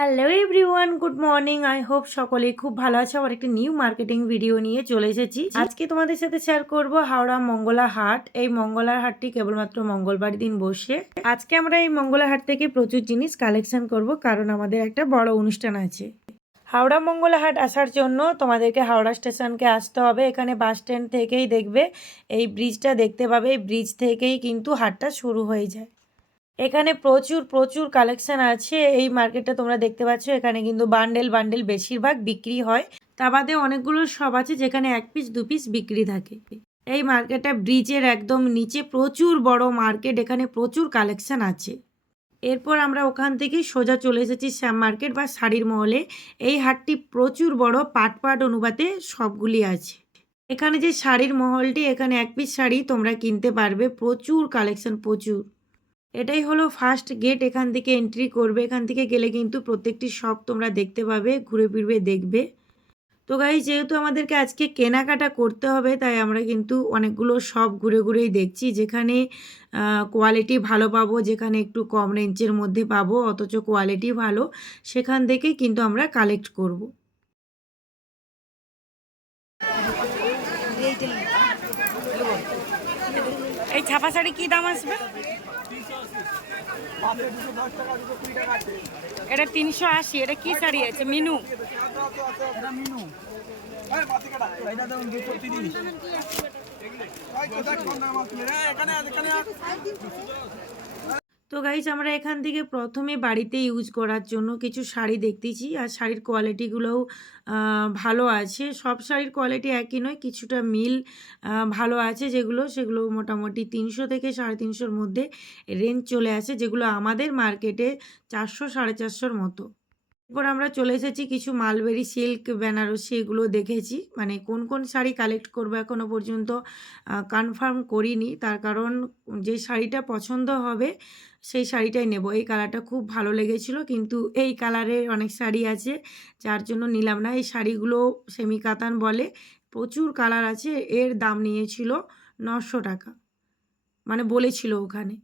Hello everyone good morning I hope সকলেই খুব ভালো আছে। আবার একটি নিউ মার্কেটিং ভিডিও নিয়ে চলে এসেছি। আজকে তোমাদের সাথে শেয়ার করব হাওড়া মঙ্গলা হাট। এই মঙ্গলার হাটটি কেবলমাত্র মঙ্গলবার দিন বসে। আজকে আমরা এই মঙ্গলা হাট থেকে প্রচুর জিনিস কালেকশন করব, কারণ আমাদের একটা বড় অনুষ্ঠান আছে। হাওড়া মঙ্গলা হাট আসার জন্য তোমাদেরকে হাওড়া স্টেশনকে আসতে হবে। এখানে বাস স্ট্যান্ড থেকেই দেখবে। এই ব্রিজটা দেখতে পাবে। এই ব্রিজ থেকেই কিন্তু হাটটা শুরু হয়ে যায়। এখানে প্রচুর প্রচুর কালেকশন আছে। এই মার্কেটটা তোমরা দেখতে পাচ্ছ, এখানে কিন্তু বান্ডেল বান্ডেল বেশিরভাগ বিক্রি হয়। তা বাদে অনেকগুলো সব আছে যেখানে এক পিস দু পিস বিক্রি থাকে। এই মার্কেটটা ব্রিজের একদম নিচে প্রচুর বড় মার্কেট এখানে প্রচুর কালেকশন আছে। এরপর আমরা ওখান থেকে সোজা চলে এসেছি শ্যাম মার্কেট বা শাড়ির মহলে এই হাটটি প্রচুর বড়, পাট পাট অনুপাতে সবগুলি আছে। এখানে যে শাড়ির মহলটি এখানে এক পিস শাড়ি তোমরা কিনতে পারবে। প্রচুর কালেকশন প্রচুর। এটাই হলো ফার্স্ট গেট এখান থেকে এন্ট্রি করবে। এখান থেকে গেলে কিন্তু প্রত্যেকটি শপ তোমরা দেখতে পাবে, ঘুরে ফিরবে, দেখবে। তো গাই যেহেতু আমাদেরকে আজকে কেনাকাটা করতে হবে, তাই আমরা কিন্তু অনেকগুলো শপ ঘুরে ঘুরেই দেখছি। যেখানে কোয়ালিটি ভালো পাবো, যেখানে একটু কম রেঞ্জের মধ্যে পাবো, অথচ কোয়ালিটি ভালো, সেখান থেকেই কিন্তু আমরা কালেক্ট করব। এই ছাপা শাড়ি কী দাম আসবে? এটা তিনশো আশি এটা কি শাড়ি? আছে মিনু। তো গাইজ আমরা এখান থেকে প্রথমে বাড়িতে ইউজ করার জন্য কিছু শাড়ি দেখতেছি। আর শাড়ির কোয়ালিটিগুলোও ভালো আছে। সব শাড়ির কোয়ালিটি একই নয়, কিছুটা মিল ভালো আছে যেগুলো, সেগুলো মোটামুটি তিনশো থেকে সাড়ে তিনশোর মধ্যে রেঞ্জ চলে আসে, যেগুলো আমাদের মার্কেটে চারশো, সাড়ে চারশোর মতো। এরপর আমরা চলে এসেছি কিছু মালবেরি সিল্ক, বেনারসি এগুলো দেখেছি। মানে কোন কোন শাড়ি কালেক্ট করব এখনও পর্যন্ত কনফার্ম করিনি। তার কারণ যে শাড়িটা পছন্দ হবে, সেই শাড়িটাই নেব। এই কালারটা খুব ভালো লেগেছিলো, কিন্তু এই কালারের অনেক শাড়ি আছে, যার জন্য নিলাম না। এই শাড়িগুলো সেমি কাতান বলে, প্রচুর কালার আছে, এর দাম নিয়েছিল নশো টাকা। মানে বলেছিল ওখানে।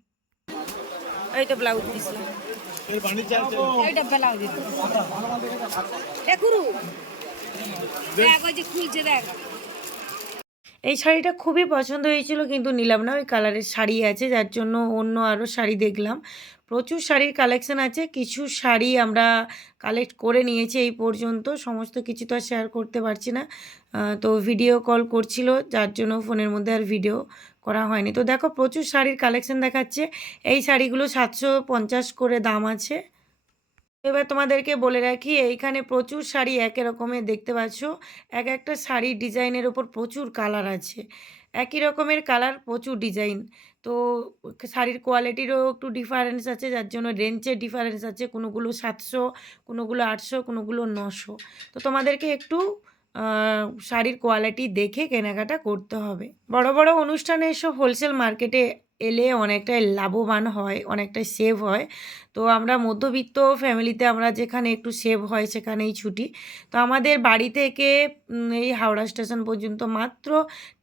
এই তো ব্লাউজ দিছিলাম এইটা ব্লাউজ দেখ যে খুলছে দেখ। এই শাড়িটা খুবই পছন্দ হয়েছিল, কিন্তু নিলাম না। ওই কালারের শাড়ি আছে, যার জন্য অন্য আরও শাড়ি দেখলাম। প্রচুর শাড়ির কালেকশান আছে, কিছু শাড়ি আমরা কালেক্ট করে নিয়েছি এই পর্যন্ত, সমস্ত কিছু তো আর শেয়ার করতে পারছি না। তো ভিডিও কল করছিল, যার জন্য ফোনের মধ্যে আর ভিডিও করা হয়নি। তো দেখো, প্রচুর শাড়ির কালেকশান দেখাচ্ছে। এই শাড়িগুলো সাতশো পঞ্চাশ করে দাম আছে। এবার তোমাদেরকে বলে রাখি, এইখানে প্রচুর শাড়ি একই রকমের দেখতে পাচ্ছ। এক একটা শাড়ির ডিজাইনের ওপর প্রচুর কালার আছে। একই রকমের কালার, প্রচুর ডিজাইন। তো শাড়ির কোয়ালিটিরও একটু ডিফারেন্স আছে, যার জন্য রেঞ্জের ডিফারেন্স আছে। কোনোগুলো সাতশো, কোনোগুলো আটশো, কোনোগুলো নশো। তো তোমাদেরকে একটু শাড়ির কোয়ালিটি দেখে কেনাকাটা করতে হবে। বড় বড় অনুষ্ঠানে এসব হোলসেল মার্কেটে এলে অনেকটাই লাভবান হয়, অনেকটাই সেভ হয়। তো আমরা মধ্যবিত্ত ফ্যামিলিতে আমরা যেখানে একটু সেভ হয় সেখানেই ছুটি। তো আমাদের বাড়ি থেকে এই হাওড়া স্টেশন পর্যন্ত মাত্র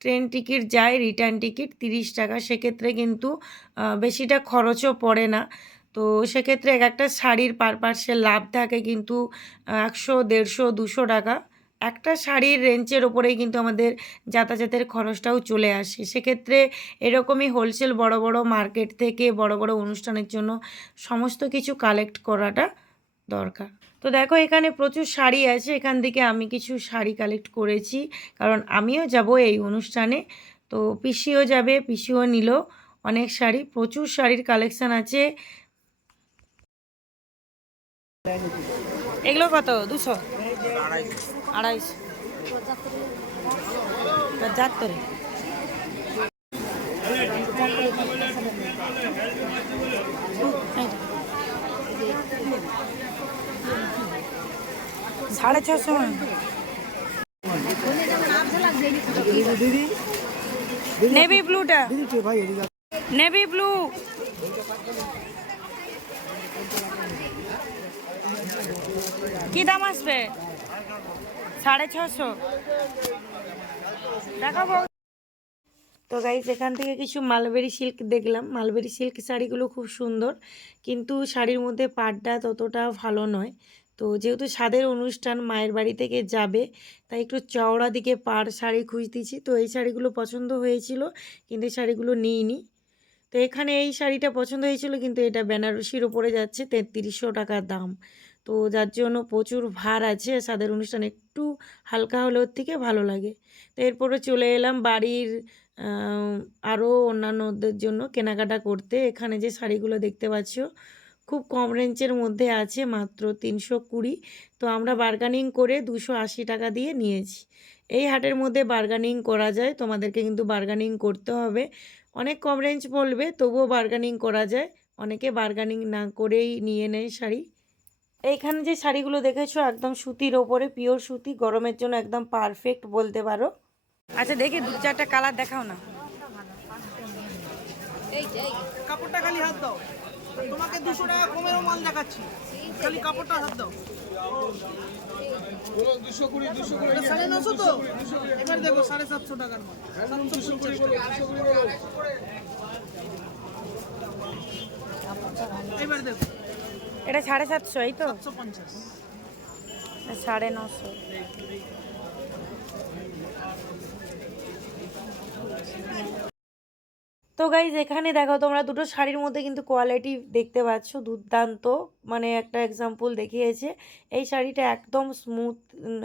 ট্রেন টিকিট যায় রিটার্ন টিকিট তিরিশ টাকা। সেক্ষেত্রে কিন্তু বেশিটা খরচও পড়ে না। তো সেক্ষেত্রে এক একটা শাড়ির পার লাভ থাকে কিন্তু একশো, দেড়শো, দুশো টাকা। একটা শাড়ির রেঞ্জের ওপরেই কিন্তু আমাদের যাতায়াতের খরচটাও চলে আসে। সেক্ষেত্রে এরকমই হোলসেল বড় বড় মার্কেট থেকে বড় বড় অনুষ্ঠানের জন্য সমস্ত কিছু কালেক্ট করাটা দরকার। তো দেখো, এখানে প্রচুর শাড়ি আছে। এখান থেকে আমি কিছু শাড়ি কালেক্ট করেছি। কারণ আমিও যাব এই অনুষ্ঠানে। তো পিসিও যাবে, পিসিও নিল অনেক শাড়ি। প্রচুর শাড়ির কালেকশান আছে। এগুলো কত? দুশো? আড়াইশো। পঁচাত্তরে। সাড়ে ছশো নেভি ব্লুটা। Navy blue. কি দাম আসবে? সাড়ে ছশো। দেখাবো তো গাইজ এখান থেকে কিছু মালবেরি সিল্ক দেখলাম। মালবেরি সিল্ক শাড়িগুলো খুব সুন্দর, কিন্তু শাড়ির মধ্যে পাটটা ততটা ভালো নয়। তো যেহেতু স্বাদের অনুষ্ঠান, মায়ের বাড়ি থেকে যাবে, তাই একটু চওড়া দিকে পাড় শাড়ি খুঁজতেছি। তো এই শাড়িগুলো পছন্দ হয়েছিল, কিন্তু এই শাড়িগুলো নিইনি। তো এখানে এই শাড়িটা পছন্দ হয়েছিল, কিন্তু এটা বেনারসির ওপরে যাচ্ছে তেত্রিশশো টাকা দাম। তো যার জন্য প্রচুর ভার আছে স্বাদের অনুষ্ঠান একটু হালকা হলে ওর থেকে ভালো লাগে। তো এরপরে চলে এলাম বাড়ির আরও অন্যান্যদের জন্য কেনাকাটা করতে। এখানে যে শাড়িগুলো দেখতে পাচ্ছ, খুব কম রেঞ্জের মধ্যে আছে, মাত্র তিনশো কুড়ি। তো আমরা বার্গানিং করে দুশো আশি টাকা দিয়ে নিয়েছি। এই হাটের মধ্যে বার্গানিং করা যায়, তোমাদেরকে কিন্তু বার্গানিং করতে হবে। অনেক কম রেঞ্জ বলবে, তবুও বার্গানিং করা যায়। অনেকে বার্গানিং না করেই নিয়ে নেয় শাড়ি। এইখানে যে শাড়িগুলো দেখেছ একদম সুতির ওপরে পিওর সুতি গরমের জন্য একদম পারফেক্ট বলতে পারো। আচ্ছা দেখি দু চারটা কালার দেখাও না। এই যে এই কাপড়টা খালি হাত দাও। তোমাকে দুশো টাকা কমেরও মাল দেখাচ্ছি। খালি কাপড়টা হাত দাও। সাড়ে নশো তো? এবার দেখো সাড়ে সাতশো টাকার মাল। সাতশো পঞ্চাশ টাকা। এবার দেখো। এটা সাড়ে সাতশো এই তো? সাড়ে নশো। তো গাইজ এখানে দেখো তোমরা দুটো শাড়ির মধ্যে কিন্তু কোয়ালিটি দেখতে পাচ্ছ দুর্দান্ত। মানে একটা এক্সাম্পল দেখিয়েছে এই শাড়িটা একদম স্মুথ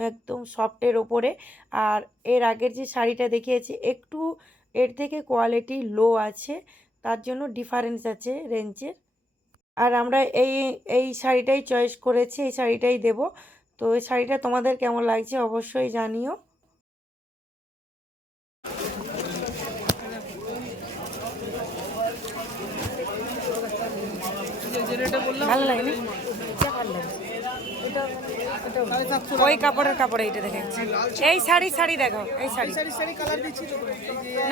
একদম সফটের ওপরে। আর এর আগের যে শাড়িটা দেখিয়েছে একটু এর থেকে কোয়ালিটি লো আছে তার জন্য ডিফারেন্স আছে রেঞ্জের আর আমরা এই এই শাড়িটাই চয়েস করেছি এই শাড়িটাই দেব। তো এই শাড়িটা তোমাদের কেমন লাগছে অবশ্যই জানিও। ভালো লাগে না ওই কাপড়ের কাপড় এইটা দেখে এই শাড়ি শাড়ি দেখো এই শাড়ি।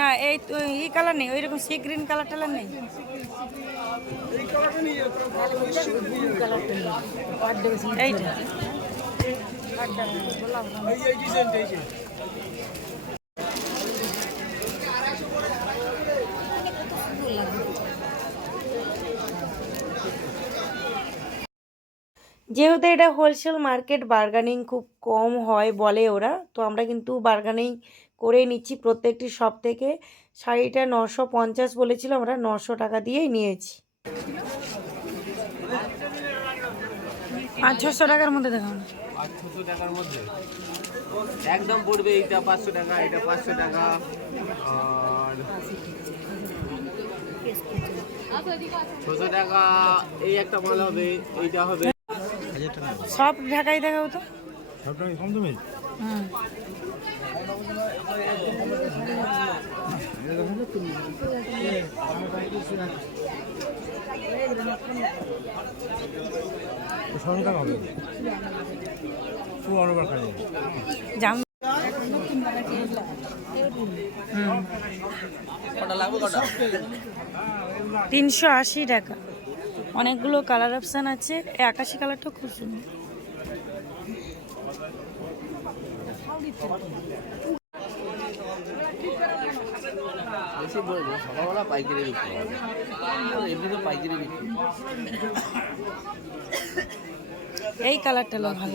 না এই এই কালার নেই ওই রকম সি গ্রিন কালার টালার নেই? যেহেতু এটা হোলসেল মার্কেট বার্গানিং খুব কম হয় বলে ওরা। তো আমরা কিন্তু বার্গানিং করে নিচ্ছি প্রত্যেকটি শপ থেকে। শাড়িটা নশো পঞ্চাশ বলেছিল আমরা নশো টাকা দিয়েই নিয়েছি। পাঁচ ছশো টাকার মধ্যে দেখো না। পাঁচ টাকার মধ্যে? একদম পড়বে এইটা পাঁচশো টাকা এটা পাঁচশো টাকা আর ছশো টাকা এই একটা মাল হবে এইটা হবে। সব ঢাকাই দেখাও তো। সবটাকে কম দামে? হুম। তিনশো আশি টাকা। অনেকগুলো কালার অপশান আছে। আকাশি কালারটা খুব সুন্দর। বেশি বলব সকালবেলা পাইকারি বিক্রি হবে এমনি তো পাইকারি বিক্রি এই কালারটা লো ভালো।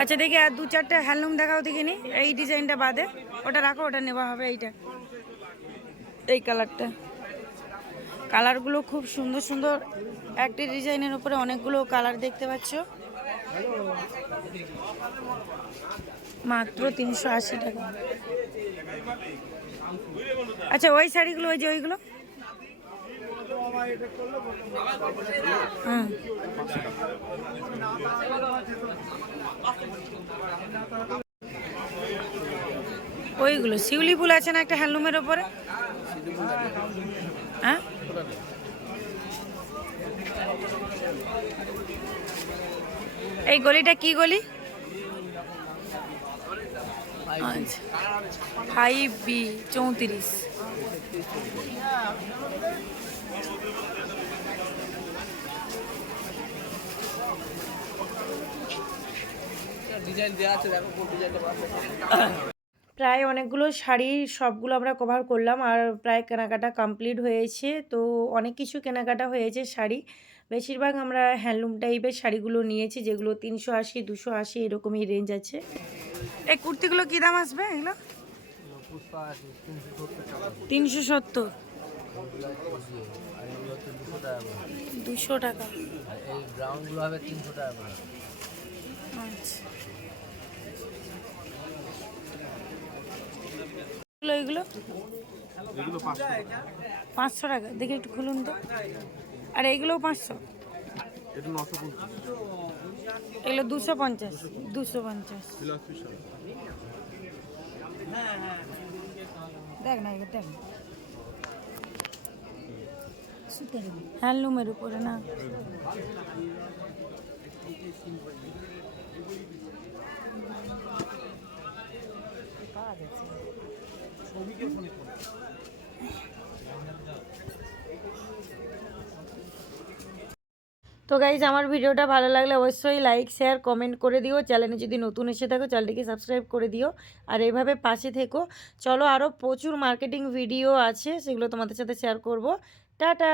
আচ্ছা দেখি আর দু চারটে হ্যান্ডলুম দেখাও দেখিনি। এই ডিজাইনটা বাদে। ওটা রাখো ওটা নেওয়া হবে এইটা। এই কালারটা। কালারগুলো খুব সুন্দর সুন্দর। একটি ডিজাইনের উপরে অনেকগুলো কালার দেখতে পাচ্ছ। মাত্র তিনশো আশি টাকা। আচ্ছা ওই শাড়িগুলো, ওই যে ওইগুলো? ওইগুলো, শিউলি ফুল আছে না একটা হ্যান্ডলুমের ওপরে? হ্যাঁ? এই গলিটা কি গলি? ফাইভ বি চৌত্রিশ প্রায় অনেকগুলো শাড়ি সবগুলো আমরা কভার করলাম আর প্রায় কেনাকাটা কমপ্লিট হয়েছে তো অনেক কিছু কেনাকাটা হয়েছে শাড়ি বেশিরভাগ আমরা হ্যান্ডলুম টাইপের শাড়িগুলো নিয়েছি যেগুলো তিনশো আশি দুশো আশি এরকমই রেঞ্জ আছে। এই কুর্তিগুলো কী দাম আসবে এগুলো? তিনশো সত্তর। দুশো টাকা। এই ব্রাউনগুলো হবে তিনশো আচ্ছা। এগুলো এগুলো পাঁচশো টাকা দেখি একটু খুলুন তো। আর এইগুলোও পাঁচশো। এগুলো দুশো পঞ্চাশ দুশো পঞ্চাশ। দেখ না দেখ। হ্যান্ডলুমের উপরে না। তো গাইজ আমার ভিডিওটা ভালো লাগলে অবশ্যই লাইক শেয়ার কমেন্ট করে দিও। চ্যানেলে যদি নতুন এসে থাকো চ্যানেলটিকে সাবস্ক্রাইব করে দিও। আর এইভাবে পাশে থেকো। চলো আরও প্রচুর মার্কেটিং ভিডিও আছে, সেগুলো তোমাদের সাথে শেয়ার করব। টাটা!